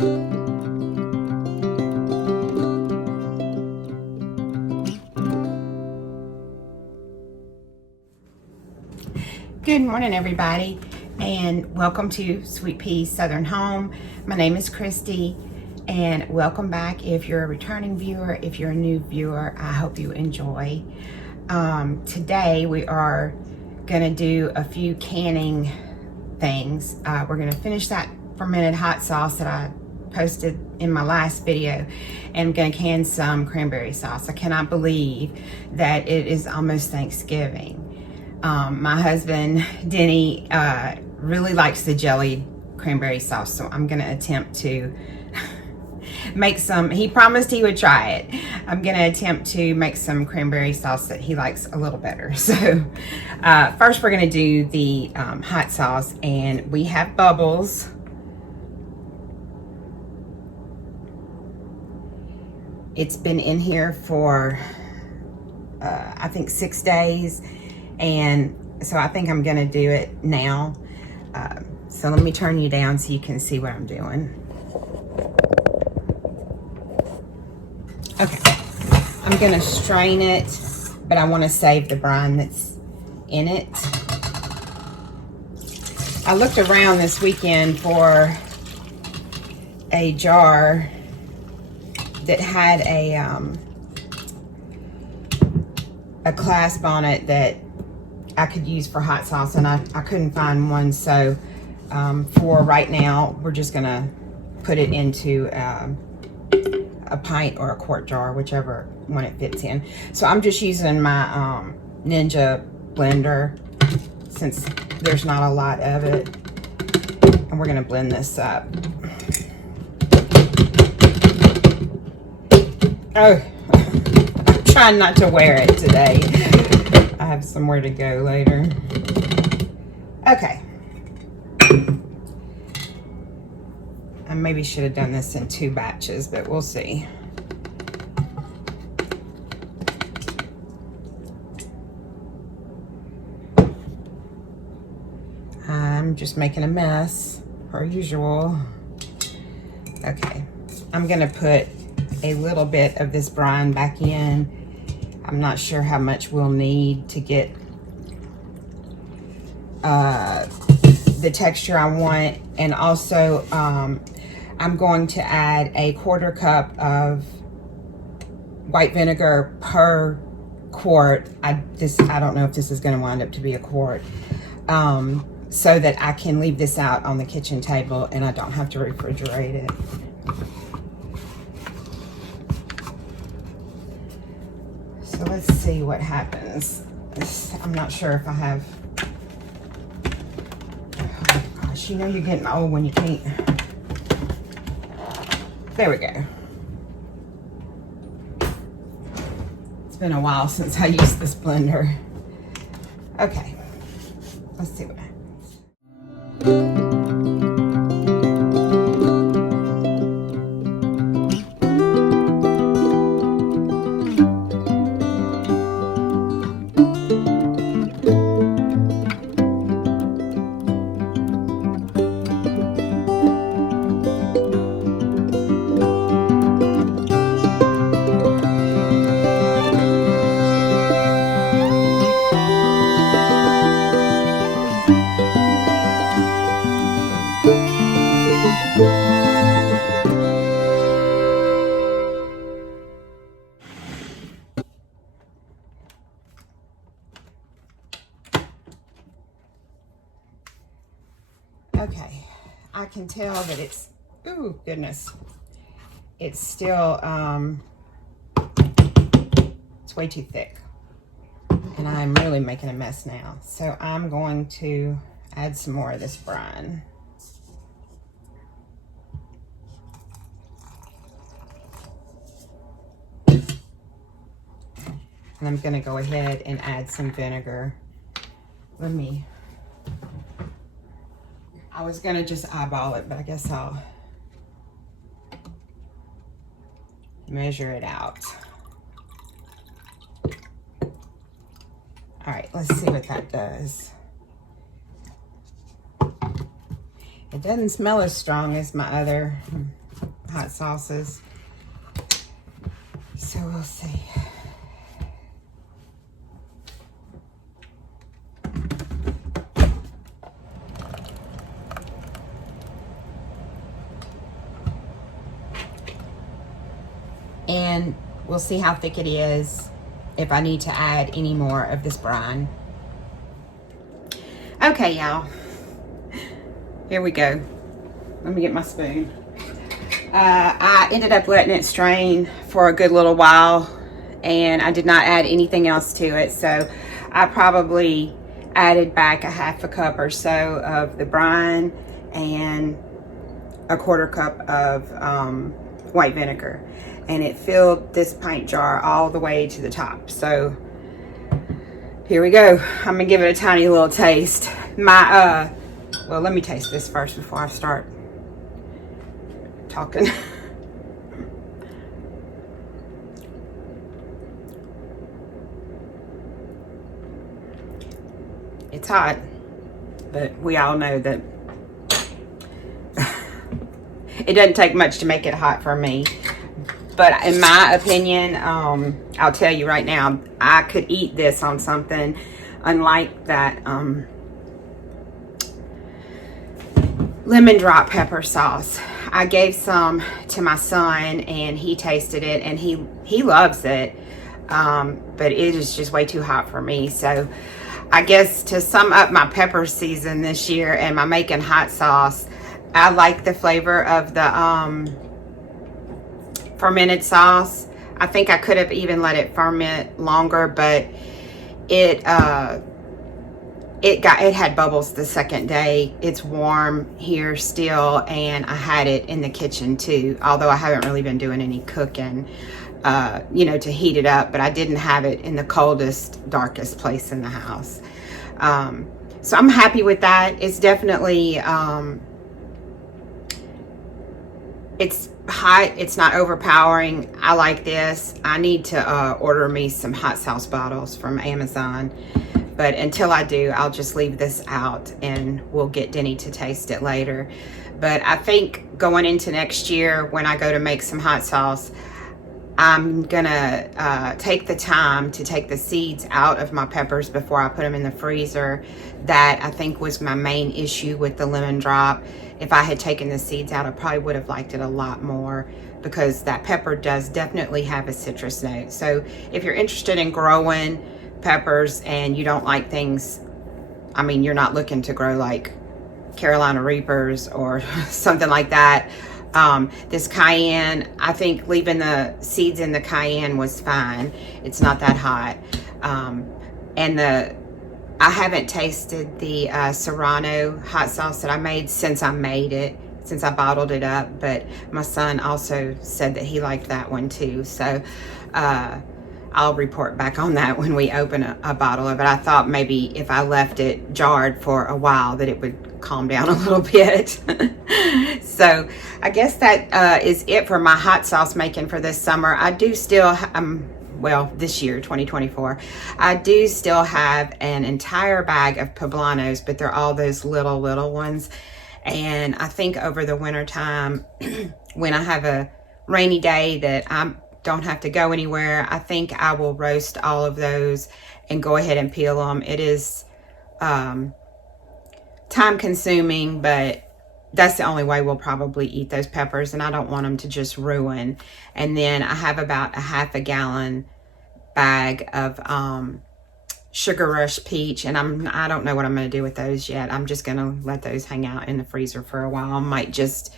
Good morning, everybody, and welcome to Sweet Pea's Southern Home. My name is Christy, and welcome back. If you're a returning viewer, if you're a new viewer, I hope you enjoy. Today we are going to do a few canning things. We're going to finish that fermented hot sauce that I posted in my last video, and I'm going to can some cranberry sauce. I cannot believe that it is almost Thanksgiving. My husband, Denny, really likes the jellied cranberry sauce, so I'm going to attempt to make some. He promised he would try it. I'm going to attempt to make some cranberry sauce that he likes a little better. So first we're going to do the hot sauce, and we have bubbles. It's been in here for, I think 6 days. And so I think I'm gonna do it now. So let me turn you down so you can see what I'm doing. Okay, I'm gonna strain it, but I wanna save the brine that's in it. I looked around this weekend for a jar that had a clasp on it that I could use for hot sauce, and I couldn't find one. So for right now, we're just gonna put it into a pint or a quart jar, whichever one it fits in. So I'm just using my Ninja blender since there's not a lot of it, and we're gonna blend this up. Oh, I'm trying not to wear it today. I have somewhere to go later. Okay. I maybe should have done this in 2 batches, but we'll see. I'm just making a mess, per usual. Okay. I'm gonna put a little bit of this brine back in. I'm not sure how much we'll need to get the texture I want. And also, I'm going to add a 1/4 cup of white vinegar per quart. I don't know if this is going to wind up to be a quart. So that I can leave this out on the kitchen table and I don't have to refrigerate it. So let's see what happens. I'm not sure if I have, oh gosh, you know you're getting old when you can't. There we go. It's been a while since I used this blender. Okay, let's see what happens. Okay, I can tell that it's, ooh, goodness. It's still, it's way too thick. And I'm really making a mess now. So I'm going to add some more of this brine. And I'm gonna go ahead and add some vinegar. I was gonna just eyeball it, but I guess I'll measure it out. All right, let's see what that does. It doesn't smell as strong as my other hot sauces. So we'll see. And we'll see how thick it is, if I need to add any more of this brine. Okay, y'all. Here we go. Let me get my spoon. I ended up letting it strain for a good little while, and I did not add anything else to it. So I probably added back a half a cup or so of the brine and a quarter cup of white vinegar. And it filled this pint jar all the way to the top. So here we go. I'm gonna give it a tiny little taste. Well, let me taste this first before I start talking. It's hot, but we all know that it doesn't take much to make it hot for me. But in my opinion, I'll tell you right now, I could eat this on something unlike that lemon drop pepper sauce. I gave some to my son and he tasted it and he loves it. But it is just way too hot for me. So I guess to sum up my pepper season this year and my making hot sauce, I like the flavor of the fermented sauce. I think I could have even let it ferment longer, but it had bubbles the second day. It's warm here still, and I had it in the kitchen too, although I haven't really been doing any cooking you know, to heat it up, but I didn't have it in the coldest, darkest place in the house. So I'm happy with that. It's definitely it's hot, it's not overpowering. I like this. I need to order me some hot sauce bottles from Amazon, but until I do, I'll just leave this out and we'll get Denny to taste it later. But I think going into next year, when I go to make some hot sauce, I'm gonna take the time to take the seeds out of my peppers before I put them in the freezer. That I think was my main issue with the lemon drop. If I had taken the seeds out, I probably would have liked it a lot more, because that pepper does definitely have a citrus note. So if you're interested in growing peppers and you don't like things, I mean, you're not looking to grow like Carolina Reapers or something like that. This cayenne, I think leaving the seeds in the cayenne was fine. It's not that hot. And I haven't tasted the Serrano hot sauce that I made since I bottled it up, but my son also said that he liked that one too. So I'll report back on that when we open a bottle of it. I thought maybe if I left it jarred for a while that it would calm down a little bit. So I guess that is it for my hot sauce making for this summer. I do still, well, this year, 2024, I do still have an entire bag of poblanos, but they're all those little ones. And I think over the winter time, when I have a rainy day that I don't have to go anywhere, I think I will roast all of those and go ahead and peel them. It is time consuming, but that's the only way we'll probably eat those peppers, and I don't want them to just ruin. And then I have about a half a gallon bag of Sugar Rush peach, and I don't know what I'm going to do with those yet. I'm just going to let those hang out in the freezer for a while. I might just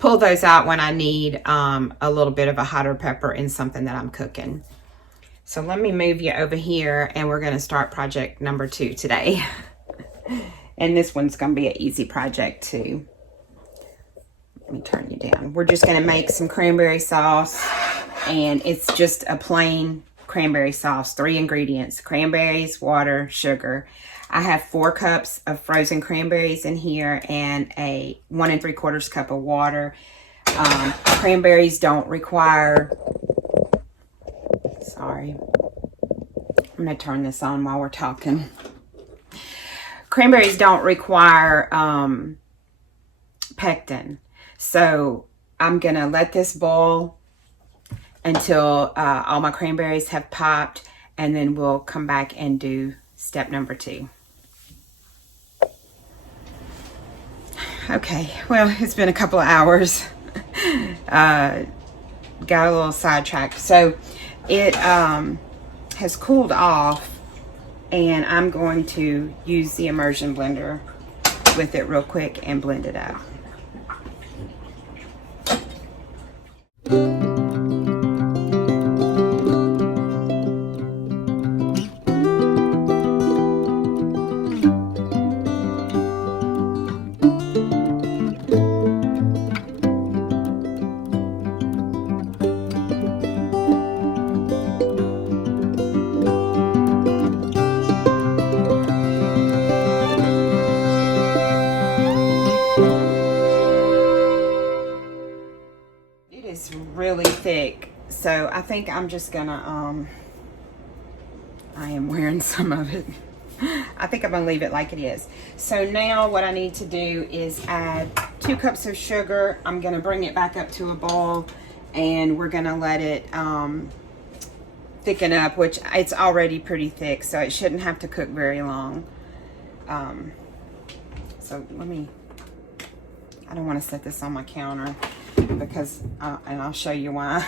pull those out when I need a little bit of a hotter pepper in something that I'm cooking. So let me move you over here, and we're going to start project number 2 today. And this one's going to be an easy project too. Let me turn you down. We're just going to make some cranberry sauce, and it's just a plain cranberry sauce. 3 ingredients: cranberries, water, sugar. I have 4 cups of frozen cranberries in here and a 1 3/4 cup of water. Cranberries don't require, sorry, I'm going to turn this on while we're talking. Cranberries don't require pectin. So I'm gonna let this boil until all my cranberries have popped, and then we'll come back and do step number 2. Okay, well, it's been a couple of hours. Got a little sidetracked. So it has cooled off, and I'm going to use the immersion blender with it real quick and blend it out. It's really thick, so I think I'm just gonna I am wearing some of it. I think I'm gonna leave it like it is. So now what I need to do is add 2 cups of sugar. I'm gonna bring it back up to a boil, and we're gonna let it thicken up, which it's already pretty thick, so it shouldn't have to cook very long. So I don't want to set this on my counter because, and I'll show you why.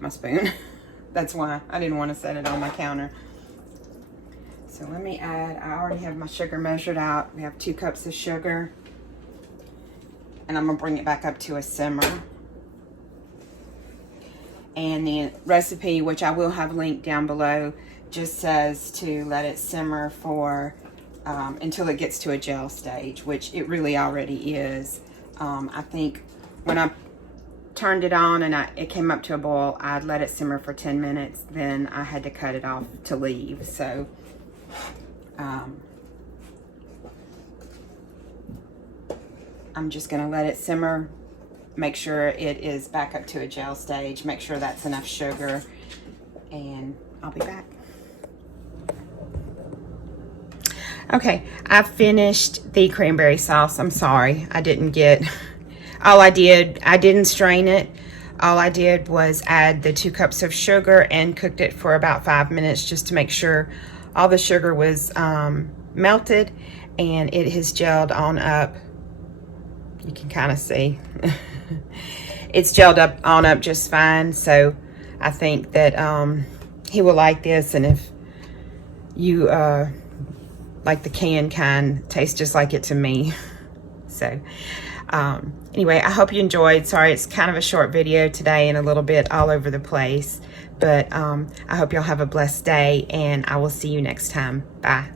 My spoon. That's why I didn't want to set it on my counter. So let me add, I already have my sugar measured out. We have 2 cups of sugar, and I'm gonna bring it back up to a simmer. And the recipe, which I will have linked down below, just says to let it simmer for until it gets to a gel stage, which it really already is. I think when I turned it on and it came up to a boil, I'd let it simmer for 10 minutes. Then I had to cut it off to leave. So I'm just gonna let it simmer. Make sure it is back up to a gel stage. Make sure that's enough sugar, and I'll be back. Okay, I finished the cranberry sauce. I'm sorry, I didn't strain it. All I did was add the 2 cups of sugar and cooked it for about 5 minutes just to make sure all the sugar was melted, and it has gelled on up. You can kind of see. It's gelled on up just fine, so I think that he will like this. And if you like the canned kind, tastes just like it to me. So anyway, I hope you enjoyed. Sorry, it's kind of a short video today and a little bit all over the place, but I hope y'all have a blessed day, and I will see you next time. Bye.